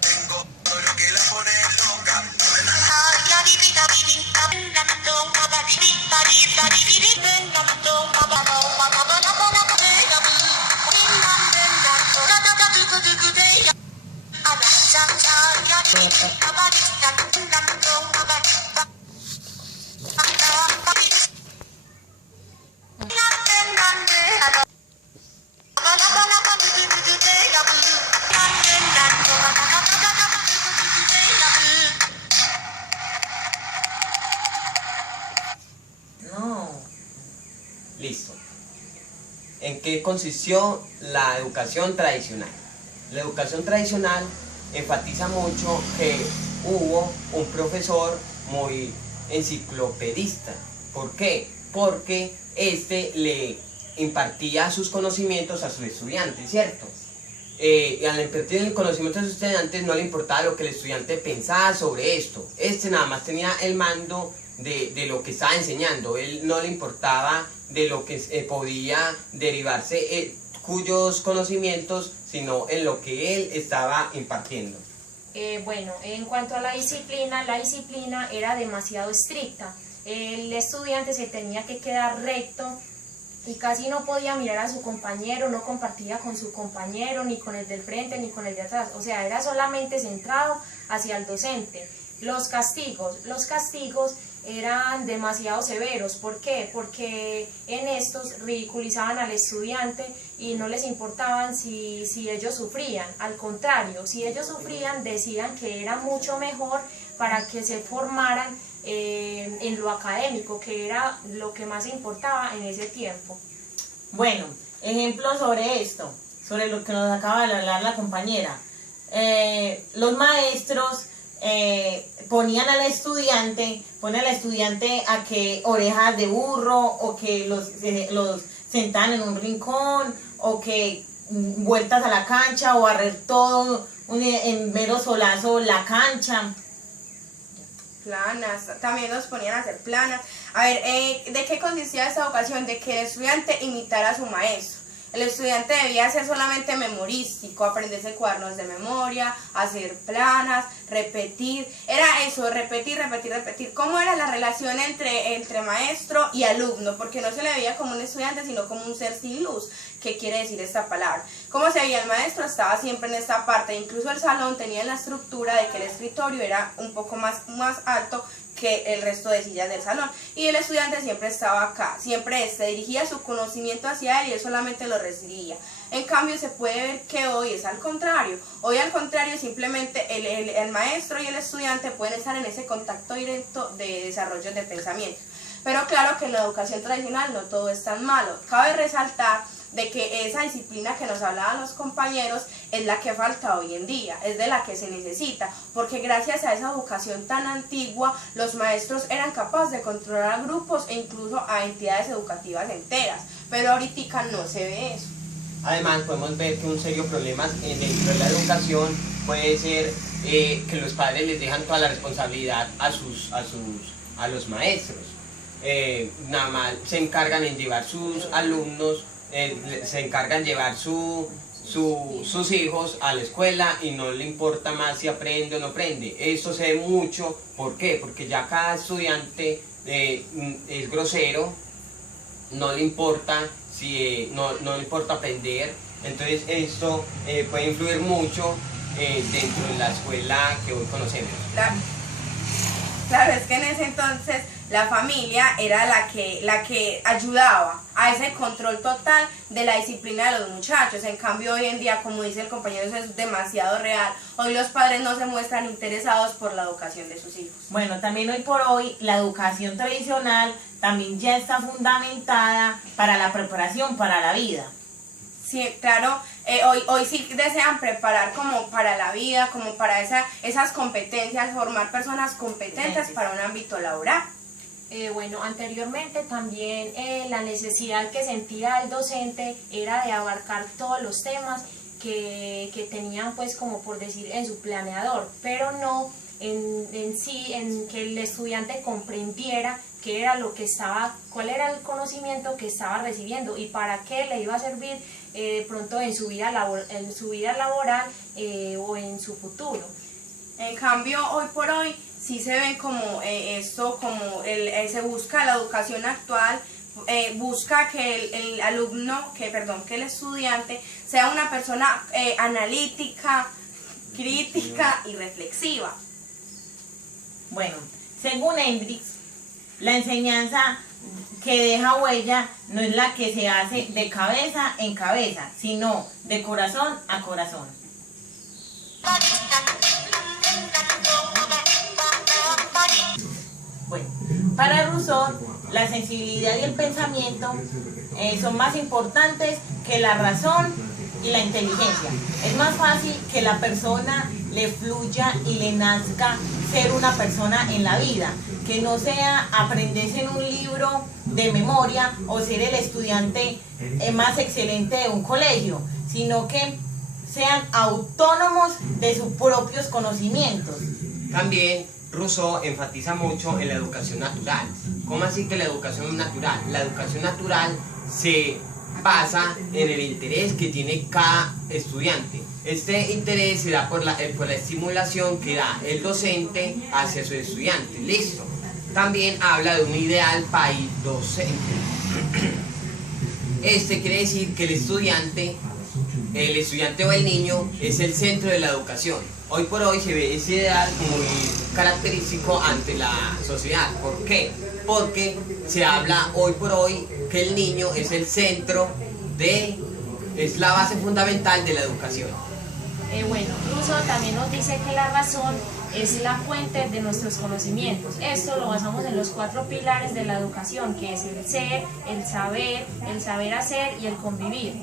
Tengo todo lo que la pone loca. No. Listo. ¿En qué consistió la educación tradicional? La educación tradicional enfatiza mucho que hubo un profesor muy enciclopedista. ¿Por qué? Porque este le impartía sus conocimientos a sus estudiantes, ¿cierto? Y al impartir el conocimiento a sus estudiantes no le importaba lo que el estudiante pensaba sobre esto. Este nada más tenía el mando de lo que estaba enseñando. Él no le importaba de lo que podía derivarse cuyos conocimientos, sino en lo que él estaba impartiendo. Bueno, en cuanto a la disciplina era demasiado estricta. El estudiante se tenía que quedar recto y casi no podía mirar a su compañero, no compartía con su compañero, ni con el del frente, ni con el de atrás. O sea, era solamente centrado hacia el docente. Los castigos eran demasiado severos. ¿Por qué? Porque en estos ridiculizaban al estudiante y no les importaban si ellos sufrían. Al contrario, si ellos sufrían, decían que era mucho mejor para que se formaran en lo académico, que era lo que más importaba en ese tiempo. Bueno, ejemplo sobre esto, sobre lo que nos acaba de hablar la compañera. Los maestros ponían al estudiante a que orejas de burro, o que los sentaban en un rincón, o que vueltas a la cancha, o barrer todo en mero solazo la cancha. Planas, también nos ponían a hacer planas. A ver, ¿de qué consistía esta educación? De que el estudiante imitara a su maestro. El estudiante debía ser solamente memorístico, aprenderse cuadernos de memoria, hacer planas, repetir. Era eso, repetir. ¿Cómo era la relación entre maestro y alumno? Porque no se le veía como un estudiante, sino como un ser sin luz. ¿Qué quiere decir esta palabra? ¿Cómo se veía el maestro? Estaba siempre en esta parte. Incluso el salón tenía la estructura de que el escritorio era un poco más alto que el resto de sillas del salón, y el estudiante siempre estaba acá, siempre se dirigía su conocimiento hacia él y él solamente lo recibía. En cambio se puede ver que hoy es al contrario. Hoy al contrario, simplemente el maestro y el estudiante pueden estar en ese contacto directo de desarrollo de pensamiento. Pero claro que en la educación tradicional no todo es tan malo. Cabe resaltar de que esa disciplina que nos hablaban los compañeros es la que falta hoy en día, es de la que se necesita, porque gracias a esa educación tan antigua, los maestros eran capaces de controlar a grupos e incluso a entidades educativas enteras, pero ahorita no se ve eso. Además, podemos ver que un serio problema dentro de la educación puede ser que los padres les dejan toda la responsabilidad a los maestros. Nada más se encargan en llevar sus alumnos, se encargan llevar sus hijos a la escuela y no le importa más si aprende o no aprende. Eso se ve mucho. ¿Por qué? Porque ya cada estudiante es grosero, no le importa no le importa aprender. Entonces esto puede influir mucho dentro de la escuela que hoy conocemos. Claro, es que en ese entonces la familia era la que ayudaba a ese control total de la disciplina de los muchachos. En cambio hoy en día, como dice el compañero, eso es demasiado real. Hoy los padres no se muestran interesados por la educación de sus hijos. Bueno, también hoy por hoy la educación tradicional también ya está fundamentada para la preparación para la vida. Sí, claro, hoy sí desean preparar como para la vida, como para esas competencias, formar personas competentes para un ámbito laboral. Bueno, anteriormente también la necesidad que sentía el docente era de abarcar todos los temas que tenían, pues, como por decir, en su planeador, pero no en sí, en que el estudiante comprendiera qué era lo que estaba, cuál era el conocimiento que estaba recibiendo y para qué le iba a servir pronto en su vida laboral o en su futuro. En cambio, hoy por hoy sí se ven como esto, como se busca la educación actual, busca que el alumno, que el estudiante sea una persona analítica, crítica y reflexiva. Bueno, según Hendrix, la enseñanza que deja huella no es la que se hace de cabeza en cabeza, sino de corazón a corazón. Bueno, para Rousseau, la sensibilidad y el pensamiento son más importantes que la razón y la inteligencia. Es más fácil que la persona le fluya y le nazca ser una persona en la vida, que no sea aprenderse en un libro de memoria o ser el estudiante más excelente de un colegio, sino que sean autónomos de sus propios conocimientos. También Rousseau enfatiza mucho en la educación natural. ¿Cómo así que la educación natural? La educación natural se basa en el interés que tiene cada estudiante. Este interés se da por la estimulación que da el docente hacia su estudiante. Listo. También habla de un ideal país docente. Este quiere decir que el estudiante o el niño es el centro de la educación. Hoy por hoy se ve ese ideal muy característico ante la sociedad. ¿Por qué? Porque se habla hoy por hoy que el niño es el centro es la base fundamental de la educación. Bueno, Rousseau también nos dice que la razón es la fuente de nuestros conocimientos. Esto lo basamos en los 4 pilares de la educación, que es el ser, el saber hacer y el convivir.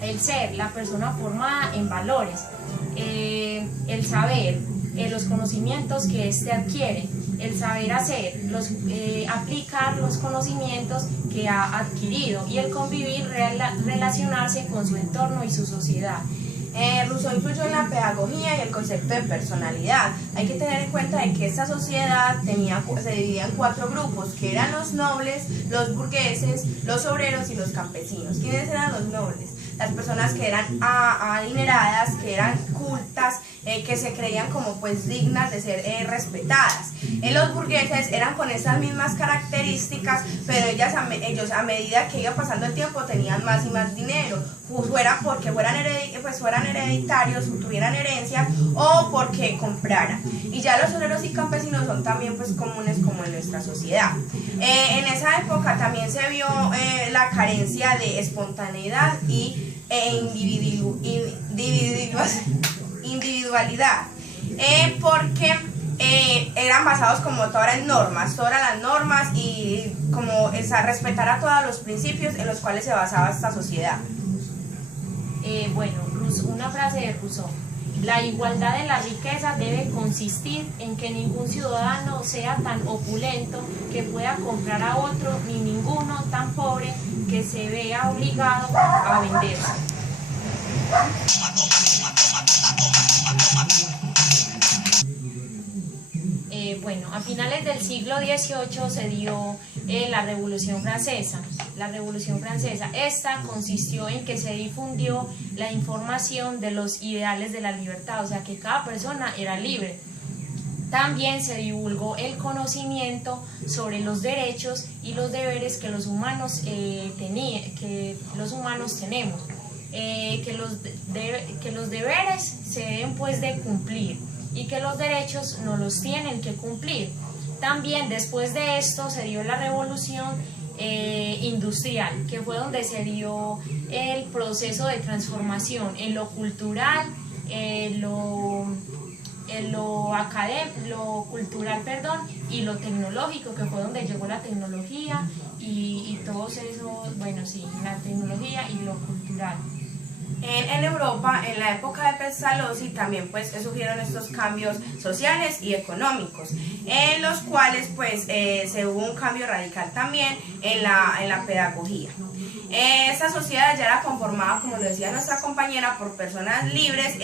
El ser, la persona formada en valores. El saber, los conocimientos que éste adquiere. El saber hacer, aplicar los conocimientos que ha adquirido. Y el convivir, relacionarse con su entorno y su sociedad. Rousseau influyó en la pedagogía y el concepto de personalidad. Hay que tener en cuenta de que esta sociedad se dividía en 4 grupos, que eran los nobles, los burgueses, los obreros y los campesinos. ¿Quiénes eran los nobles? Las personas que eran adineradas, que eran cultas, que se creían como pues dignas de ser respetadas. Los burgueses eran con esas mismas características, pero ellos a medida que iba pasando el tiempo tenían más y más dinero, fuera porque fueran hereditarios, tuvieran herencias o porque compraran. Y ya los obreros y campesinos son también pues comunes como en nuestra sociedad. En esa época también se vio la carencia de espontaneidad individualidad, porque eran basados como todas las normas y como respetar a todos los principios en los cuales se basaba esta sociedad. Bueno, una frase de Rousseau: la igualdad de la riqueza debe consistir en que ningún ciudadano sea tan opulento que pueda comprar a otro, ni ninguno tan pobre que se vea obligado a venderse. Bueno, a finales del siglo XVIII se dio la Revolución Francesa. La Revolución Francesa, esta consistió en que se difundió la información de los ideales de la libertad, o sea que cada persona era libre. También se divulgó el conocimiento sobre los derechos y los deberes que los humanos tenemos, que los deberes se deben pues de cumplir y que los derechos no los tienen que cumplir. También después de esto se dio la revolución industrial, que fue donde se dio el proceso de transformación en lo cultural, lo cultural, y lo tecnológico, que fue donde llegó la tecnología y todo eso, bueno, sí, la tecnología y lo cultural. En Europa, en la época de Pestalozzi, también pues surgieron estos cambios sociales y económicos, en los cuales pues se hubo un cambio radical también en la pedagogía. Esta sociedad ya era conformada, como lo decía nuestra compañera, por personas libres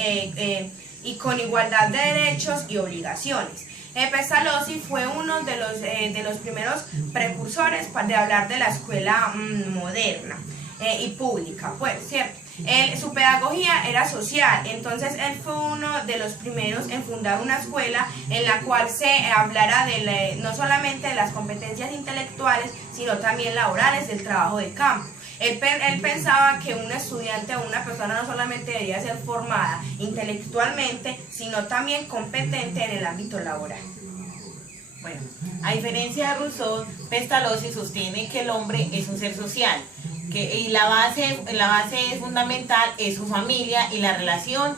y con igualdad de derechos y obligaciones. Pestalozzi fue uno de los primeros precursores de hablar de la escuela moderna y pública, pues, ¿cierto? Su pedagogía era social, entonces él fue uno de los primeros en fundar una escuela en la cual se hablara no solamente de las competencias intelectuales, sino también laborales, del trabajo de campo. Él pensaba que un estudiante o una persona no solamente debería ser formada intelectualmente, sino también competente en el ámbito laboral. Bueno, a diferencia de Rousseau, Pestalozzi sostiene que el hombre es un ser social, y la base fundamental es su familia y la relación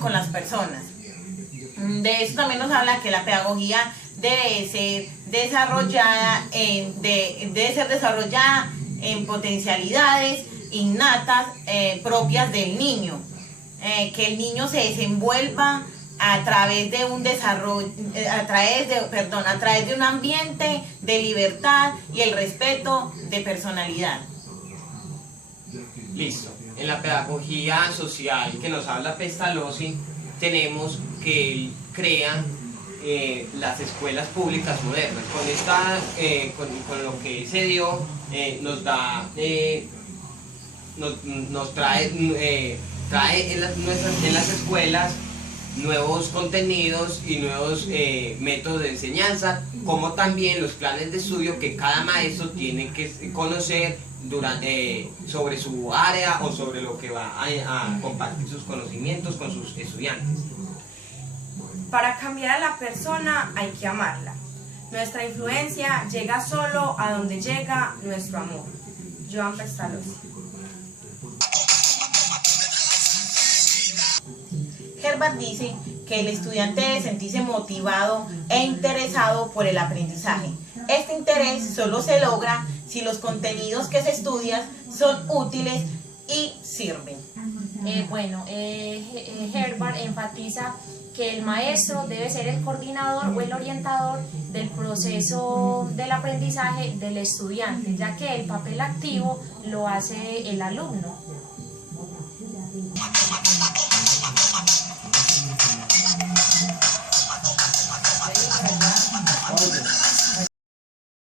con las personas. De eso también nos habla que la pedagogía debe ser desarrollada en potencialidades innatas propias del niño, que el niño se desenvuelva a través de un desarrollo, a través de un ambiente de libertad y el respeto de personalidad. Listo. En la pedagogía social que nos habla Pestalozzi, tenemos que él crea las escuelas públicas modernas. Con lo que se dio, nos trae en las escuelas nuevos contenidos y nuevos métodos de enseñanza, como también los planes de estudio que cada maestro tiene que conocer sobre su área o sobre lo que va a compartir sus conocimientos con sus estudiantes. Para cambiar a la persona hay que amarla. Nuestra influencia llega solo a donde llega nuestro amor. Joan Pestalozzi. Herbart dice que el estudiante debe sentirse motivado e interesado por el aprendizaje. Este interés solo se logra si los contenidos que se estudian son útiles y sirven. Herbart enfatiza que el maestro debe ser el coordinador o el orientador del proceso del aprendizaje del estudiante, ya que el papel activo lo hace el alumno.